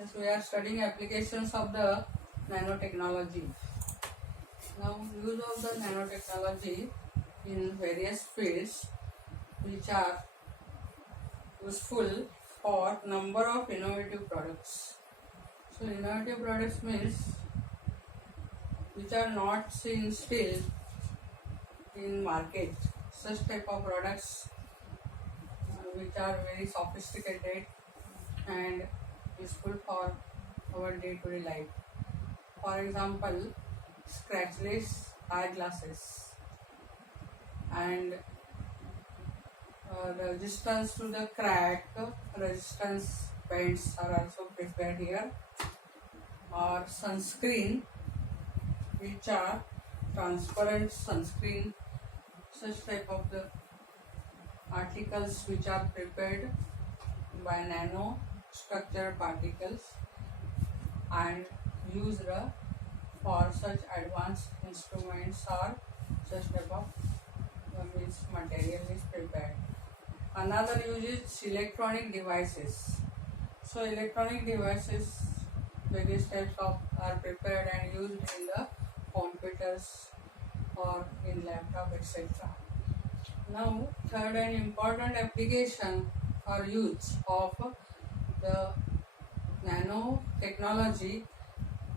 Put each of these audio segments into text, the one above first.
Yes, we are studying applications of the nanotechnology. Now, use of the nanotechnology in various fields which are useful for number of innovative products. So, innovative products means which are not seen still in market. Such type of products which are very sophisticated and useful for our day-to-day life. For example, scratchless eyeglasses and resistance to the crack resistance paints are also prepared here, or sunscreen which are transparent sunscreen. Such type of the articles which are prepared by nano structured particles and used for such advanced instruments or such type of means material is prepared. Another use is electronic devices. So electronic devices, various types of are prepared and used in the computers or in laptop, etc. Now, third and important application or use of the nanotechnology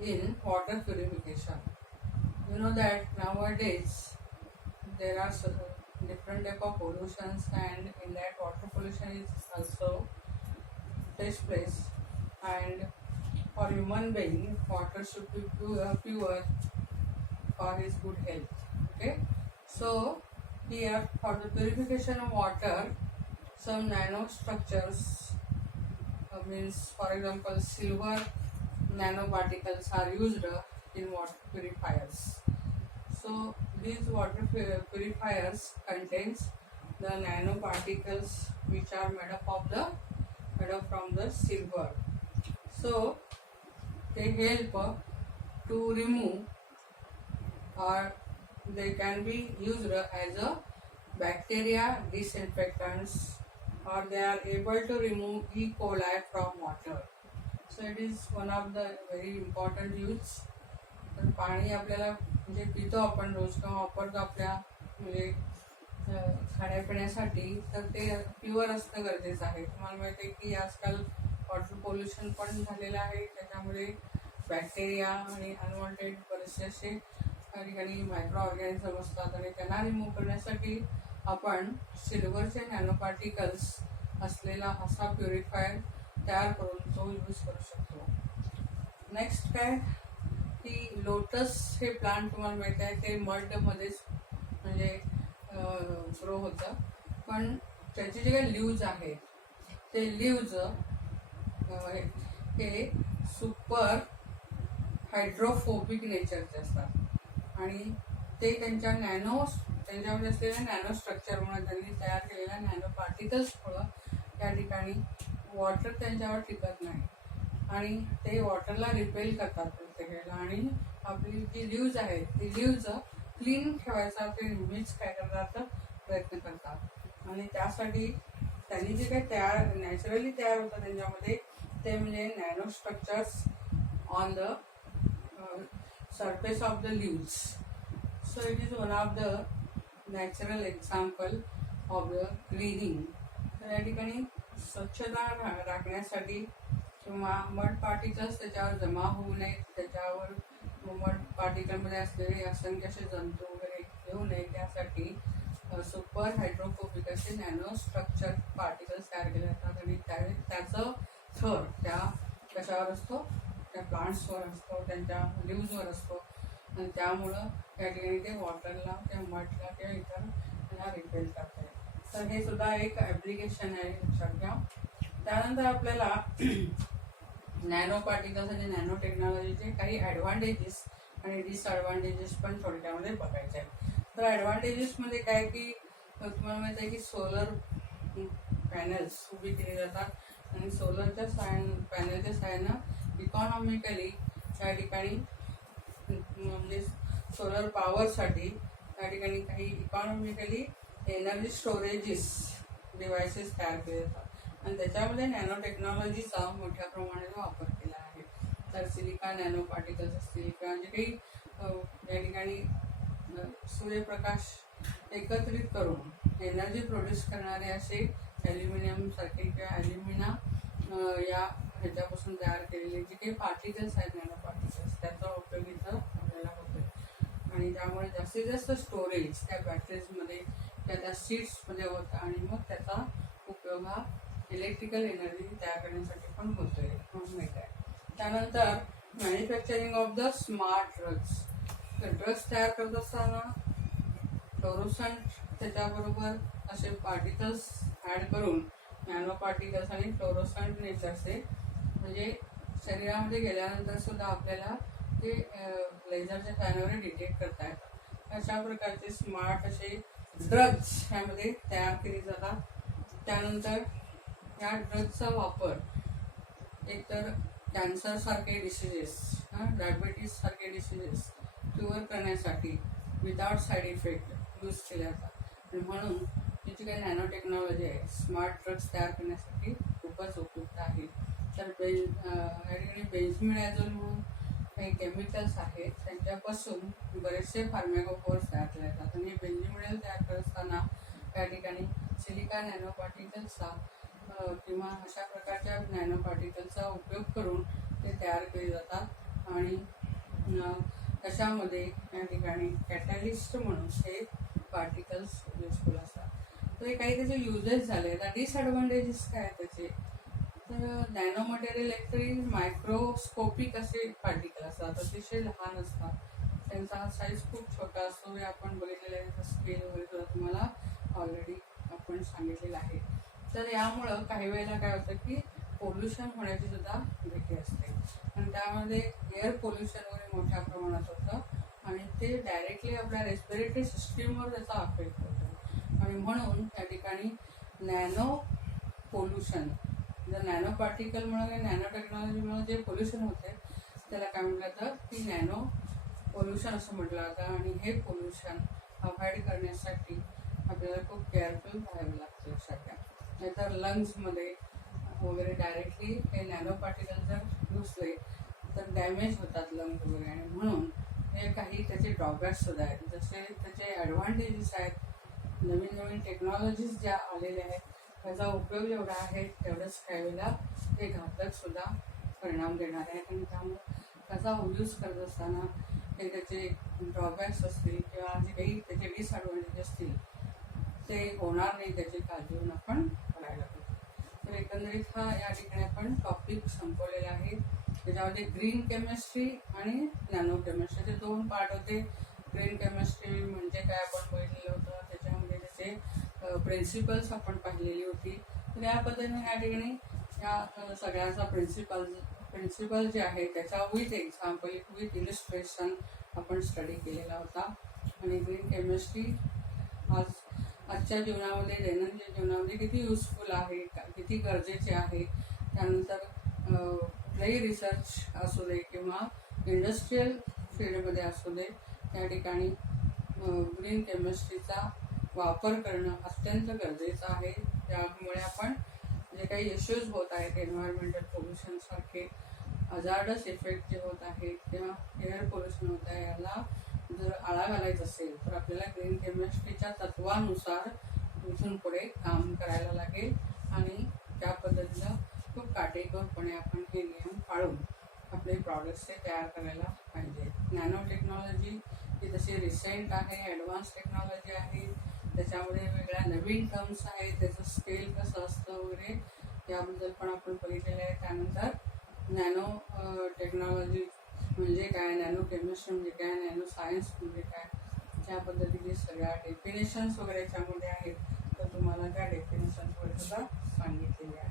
in water purification. You know that nowadays there are different type of pollutions, and in that water pollution is also takes place. And for human being, water should be pure for his good health. Okay, so here for the purification of water, some nanostructures means, for example, silver nanoparticles are used in water purifiers. So these water purifiers contains the nanoparticles which are made up from the silver. So they help to remove, or they can be used as a bacteria disinfectants, or they are able to remove E. coli from water. So it is one of the very important use. तर पाणी आपल्याला म्हणजे पितो आपण रोज किंवा वापरतो आपल्या म्हणजे खाण्यापिण्यासाठी, तर ते प्युअर असणं गरजेचं आहे. तुम्हाला माहिती आहे की आजकाल वॉटर पोल्युशन पण झालेलं आहे, त्याच्यामुळे बॅक्टेरिया आणि अनवॉन्टेड बरेचसे असे त्या ठिकाणी मायक्रो ऑर्गॅनिझम असतात, आणि त्यांना रिमूव्ह करण्यासाठी आपण सिल्वरचे नॅनो पार्टिकल्स असलेला असा प्युरिफायर तयार करून तो यूज करू शकतो. नेक्स्ट काय की लोटस हे प्लांट तुम्हाला माहिती आहे ते मडमध्येच म्हणजे ग्रो होतं, पण त्याचे जे काही लीव्ज आहेत ते लीव्ज हे सुपर हायड्रोफोबिक नेचरचे असतात, आणि ते त्यांच्यामध्ये असलेल्या नॅनो स्ट्रक्चरमुळे त्यांनी तयार केलेल्या नॅनो पार्टिकल्समुळं त्या ठिकाणी वॉटर त्यांच्यावर टिकत नाही, आणि ते वॉटरला रिपेल करतात प्रत्येक वेळेला, आणि आपली जी लीव्ज आहेत ती लीव्ज क्लीन ठेवायचा ते नेहमीच काय करतात प्रयत्न करतात. आणि त्यासाठी त्यांनी जे काही नॅचरली तयार होतं त्यांच्यामध्ये ते म्हणजे nano structures on the surface of the leaves. So it is one of the natural example of the cleaning. तर या ठिकाणी स्वच्छता राखण्यासाठी किंवा मड पार्टिकल्स त्याच्यावर जमा होऊ नये, त्याच्यावर मड पार्टिकलमध्ये असलेले असंख्य असे जंतू वगैरे येऊ नये, त्यासाठी सुपर हायड्रोफोबिक असे नॅनो स्ट्रक्चर पार्टिकल्स तयार केले जातात, आणि त्याचं थर त्या कशावर असतो, त्या प्लांट्सवर असतो, त्यांच्या लीव्जवर असतो, आणि त्यामुळं त्या ठिकाणी ते वॉटरला, त्या मडला किंवा इतर त्याला रिपेल करते. तर हे सुद्धा एक ॲप्लिकेशन आहे, लक्षात घ्या. त्यानंतर आपल्याला नॅनो पार्टिकल्स आणि नॅनो टेक्नॉलॉजीचे काही ॲडव्हान्टेजेस आणि डिसॲडव्हान्टेजेस पण थोडक्यामध्ये बघायचे आहेत. तर ॲडव्हान्टेजेसमध्ये काय की तुम्हाला माहिती आहे की सोलर पॅनल्स उभी केली जातात, आणि सोलरच्या पॅनलच्या सहाय्यानं इकॉनॉमिकली त्या ठिकाणी म्हणजे सोलर पॉवरसाठी त्या ठिकाणी काही इकॉनॉमिकली एनर्जी स्टोरेजेस डिव्हायसेस तयार केले जातात, आणि त्याच्यामध्ये नॅनो टेक्नॉलॉजीचा मोठ्या प्रमाणात वापर केला तर सिलिका नॅनो पार्टिकल्स असतील किंवा जे काही या ठिकाणी सूर्यप्रकाश एकत्रित करून एनर्जी प्रोड्यूस करणारे असे ॲल्युमिनियम सारखे किंवा ॲल्युमिना या ह्याच्यापासून तयार केलेले जे काही पार्टिकल्स आहेत नॅनो पार्टिकल्स त्याचा उपयोग इथं आपल्याला होतो आणि त्यामुळे जास्तीत जास्त स्टोरेज त्या बॅटरीजमध्ये त्या सीट्समध्ये होतं आणि मग त्याचा उपयोग हा इलेक्ट्रिकल एनर्जी तयार करण्यासाठी पण होतोय माहीत आहे. त्यानंतर manufacturing of the smart drugs. तर ड्रग्स तयार करत असताना फ्लोरोसंट त्याच्याबरोबर असे पार्टिकल्स ॲड करून नॅनो पार्टिकल्स आणि फ्लोरोसंट नेचरचे म्हणजे शरीरामध्ये गेल्यानंतर सुद्धा आपल्याला ते लेझरच्या फॅनवर डिटेक्ट करता येतात. अशा प्रकारचे स्मार्ट असे ड्रग्स ह्यामध्ये तयार केले जातात. त्यानंतर या ड्रग्सचा वापर एकतर कॅन्सरसारखे डिसिजेस डायबिटीस सारखे डिसिजेस क्युअर करण्यासाठी विदाउट साईड इफेक्ट यूज केले जातात आणि म्हणून ही जी काही नॅनो टेक्नॉलॉजी आहे स्मार्ट ड्रग्स तयार करण्यासाठी खूपच उपयुक्त आहे. तर या ठिकाणी बेन्झोमिडाझोल म्हणून काही केमिकल्स आहेत त्यांच्यापासून बरेचसे फार्माकोफोर्स तयार केले जातात आणि बेन्झोमिडाझोल तयार करत असताना त्या ठिकाणी सिलिका नॅनो पार्टिकल्सचा किंवा अशा प्रकारच्या नॅनो पार्टिकल्सचा उपयोग करून ते तयार केले जातात आणि त्याच्यामध्ये या ठिकाणी कॅटॅलिस्ट म्हणून हे पार्टिकल्स युजफुल असतात. तर काही त्याचे युजेस झाले. आता डिसएडव्हान्टेजेस काय त्याचे, तर नॅनो मटेरियल ॲक्च्युली मायक्रोस्कोपिक असे पार्टिकल असतात, अतिशय लहान असतात, त्यांचा साईज खूप छोटा असतो. हे आपण बघितलेलं आहे, त्याचा स्केल वगैरे सुद्धा तुम्हाला ऑलरेडी आपण सांगितलेलं आहे. तर यामुळं काही वेळेला काय होतं की पोल्युशन होण्याची सुद्धा भीती असते आणि त्यामध्ये एअर पोल्युशन वगैरे मोठ्या प्रमाणात होतं आणि ते डायरेक्टली आपल्या रेस्पिरेटरी सिस्टीमवर त्याचा अफेक्ट होतो आणि म्हणून त्या ठिकाणी नॅनो पोल्युशन जर नॅनो पार्टिकलमुळे नॅनो टेक्नॉलॉजीमुळे जे पोल्युशन होते त्याला काय म्हटलं जातं की नॅनो पोल्युशन असं म्हटलं जातं आणि हे पोल्युशन अवॉइड करण्यासाठी आपल्याला खूप केअरफुल राहावं लागतं लक्षात घ्या. नाहीतर लंग्समध्ये वगैरे डायरेक्टली हे नॅनो पार्टिकल जर घुसले तर डॅमेज होतात लंग्स वगैरे आणि म्हणून हे काही त्याचे ड्रॉबॅक्ससुद्धा आहेत. जसे त्याचे ॲडव्हान्टेजेस आहेत, नवीन नवीन टेक्नॉलॉजीज ज्या आलेल्या आहेत त्याचा उपयोग जेवढा आहे तेवढंच काही वेळेला ते घातकसुद्धा परिणाम देणार आहेत आणि त्यामुळे त्याचा यूज करत असताना हे त्याचे ड्रॉबॅक्स असतील किंवा जे काही त्याचे डिसएडव्हान्टेज असतील ते होणार नाही त्याची काळजी घेऊन आपण करायला पाहिजे. तर एकंदरीत हा या ठिकाणी आपण टॉपिक संपवलेला आहे. त्याच्यामध्ये ग्रीन केमिस्ट्री आणि नॅनो केमिस्ट्रीचे दोन पार्ट होते. ग्रीन केमिस्ट्री म्हणजे काय आपण बघितलेलं होतं, त्याच्यामध्ये त्याचे प्रिन्सिपल्स आपण पाहिलेली होती. तर या पद्धतीने या ठिकाणी या सगळ्यांचा प्रिन्सिपल जे आहे त्याचा विथ एक्झाम्पल विथ इलिस्ट्रेशन आपण स्टडी केलेला होता. आणि ग्रीन केमिस्ट्री आजच्या जीवनामध्ये दैनंदिन जीवनामध्ये किती युजफुल आहे, किती गरजेचे आहे. त्यानंतर कुठलाही रिसर्च असू दे किंवा इंडस्ट्रीयल फील्डमध्ये असू दे त्या ठिकाणी ग्रीन केमिस्ट्रीचा वापर करणं अत्यंत गरजेचं आहे. त्यामुळे आपण जे काही इश्यूज होत आहेत एन्व्हायरमेंटल पोल्युशनसारखे हजार्डस इफेक्ट जे होत आहेत किंवा एअर पोल्युशन होत आहे याला जर आळा घालायचा असेल तर आपल्याला ग्रीन केमिस्ट्रीच्या तत्वानुसार इथून पुढे काम करायला लागेल आणि त्या पद्धतीनं खूप काटेकोरपणे आपण हे नियम पाळून आपले प्रॉडक्ट्स हे तयार करायला पाहिजे. नॅनो टेक्नॉलॉजी ही तशी रिसेंट आहे, ॲडव्हान्स टेक्नॉलॉजी आहे, त्याच्यामध्ये वेगळ्या नवीन टर्म्स आहेत, त्याचं स्केल कसं असतं वगैरे याबद्दल पण आपण बघितलेलं आहे. त्यानंतर नॅनो टेक्नॉलॉजी म्हणजे काय, नॅनो केमिस्ट्री म्हणजे काय, नॅनो सायन्स म्हणजे काय, त्या पद्धतीने सगळ्या डेफिनेशन्स वगैरे याच्यामध्ये आहेत. तर तुम्हाला त्या डेफिनेशन्स वगैरे सुद्धा सांगितलेले आहे.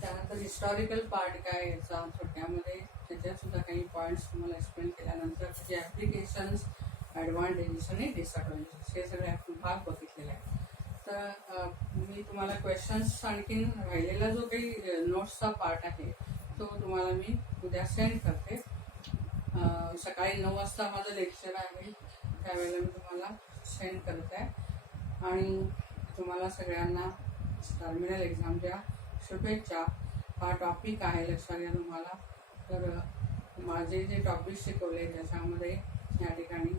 त्यानंतर हिस्टॉरिकल पार्ट काय याचा थोडक्यामध्ये त्याच्यातसुद्धा काही पॉईंट्स तुम्हाला एक्सप्लेन केल्यानंतर त्याचे ॲप्लिकेशन्स, ॲडव्हान्टेजेस आणि डिसएडव्हान्टेजेस हे सगळे आपण भाग बघितलेले आहेत. तर मी तुम्हाला क्वेश्चन्स आणखीन राहिलेला जो काही नोट्सचा पार्ट आहे तो तुम्हाला मी उद्या सेंड करते. सकाळी 9 वाजता माझं लेक्चर आहे, त्यावेळेला मी तुम्हाला सेंड करत आहे आणि तुम्हाला सगळ्यांना टर्मिनल एक्झामच्या शुभेच्छा. हा टॉपिक आहे लक्षात घ्या तुम्हाला. तर माझे जे टॉपिक शिकवले त्याच्यामध्ये या ठिकाणी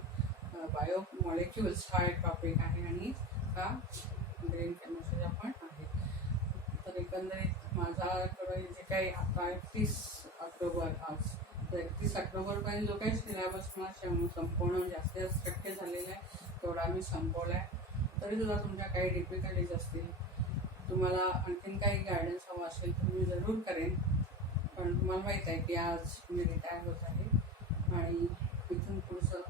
बायो मॉलिक्युल्स हा एक टॉपिक आहे आणि हा ग्रीन केमिस्ट्रीचा पण आहे. तर एकंदरीत माझ्याकडे जे काही आता 31 ऑक्टोबर आज, तर 31 ऑक्टोबरपर्यंत जो काही सिलेबस मला संपवणं जास्तीत शक्य झालेलं आहे तेवढा मी संपवला आहे. तरीसुद्धा तुमच्या काही डिफिकल्टीज असतील, तुम्हाला आणखीन काही गायडन्स हवा असेल तर मी जरूर करेन. पण तुम्हाला माहीत आहे की आज मी रिटायर होत आहे आणि इथून पुढचं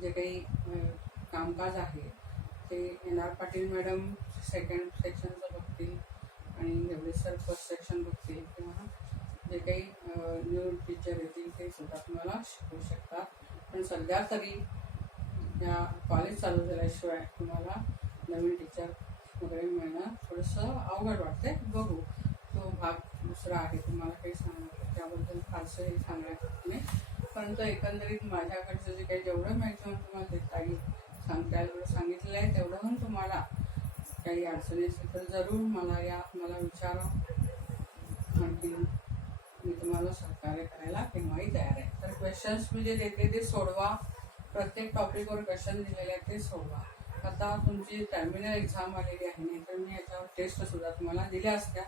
जे काही कामकाज आहे ते NR पाटील मॅडम सेकंड सेक्शनचं बघतील आणि एवढे सर फर्स्ट सेक्शन बघतील, किंवा जे काही न्यू टीचर येतील ते सुद्धा तुम्हाला शिकवू शकतात. पण सध्या तरी या कॉलेज चालू झाल्याशिवाय तुम्हाला नवीन टीचर वगैरे मिळणं थोडंसं अवघड वाटते. बघू, तो भाग दुसरा आहे. तुम्हाला काही सांगणार त्याबद्दल फारसं हे सांगायचं नाही, परंतु एकंदरीत माझ्याकडचं जे काही जेवढं मॅक्झिमम तुम्हाला देता येईल सांगता येईल सांगितलेलं आहे तेवढं तुम्हाला काही अडचणी असेल तर जरूर मला विचारा. आणखी मी तुम्हाला सहकार्य करायला केव्हाही तयार आहे. तर क्वेश्चन्स मी जे देते ते सोडवा. प्रत्येक टॉपिकवर क्वेश्चन दिलेले आहेत ते सोडवा. आता तुमची टर्मिनल एक्झाम आलेली आहे, नाही तर मी याच्यावर टेस्टसुद्धा तुम्हाला दिल्या असत्या,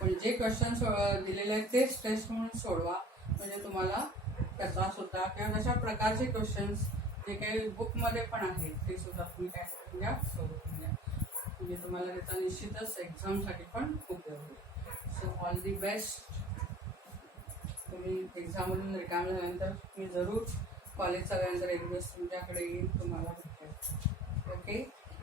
पण जे क्वेश्चन्स दिलेले आहेत तेच टेस्ट म्हणून सोडवा. म्हणजे तुम्हाला त्याचा सुद्धा किंवा तशा प्रकारचे क्वेश्चन्स जे काही बुकमध्ये पण आहेत ते सुद्धा तुम्ही काय करून घ्या, सोडून घ्या. म्हणजे तुम्हाला त्याचा निश्चितच एक्झामसाठी पण उपयोग होईल. So all the best. तुम्ही एक्झाममधून रिकाम झाल्यानंतर मी जरूर कॉलेज चालल्यानंतर एक दिवस तुमच्याकडे येईल, तुम्हाला भेटेल. ओके.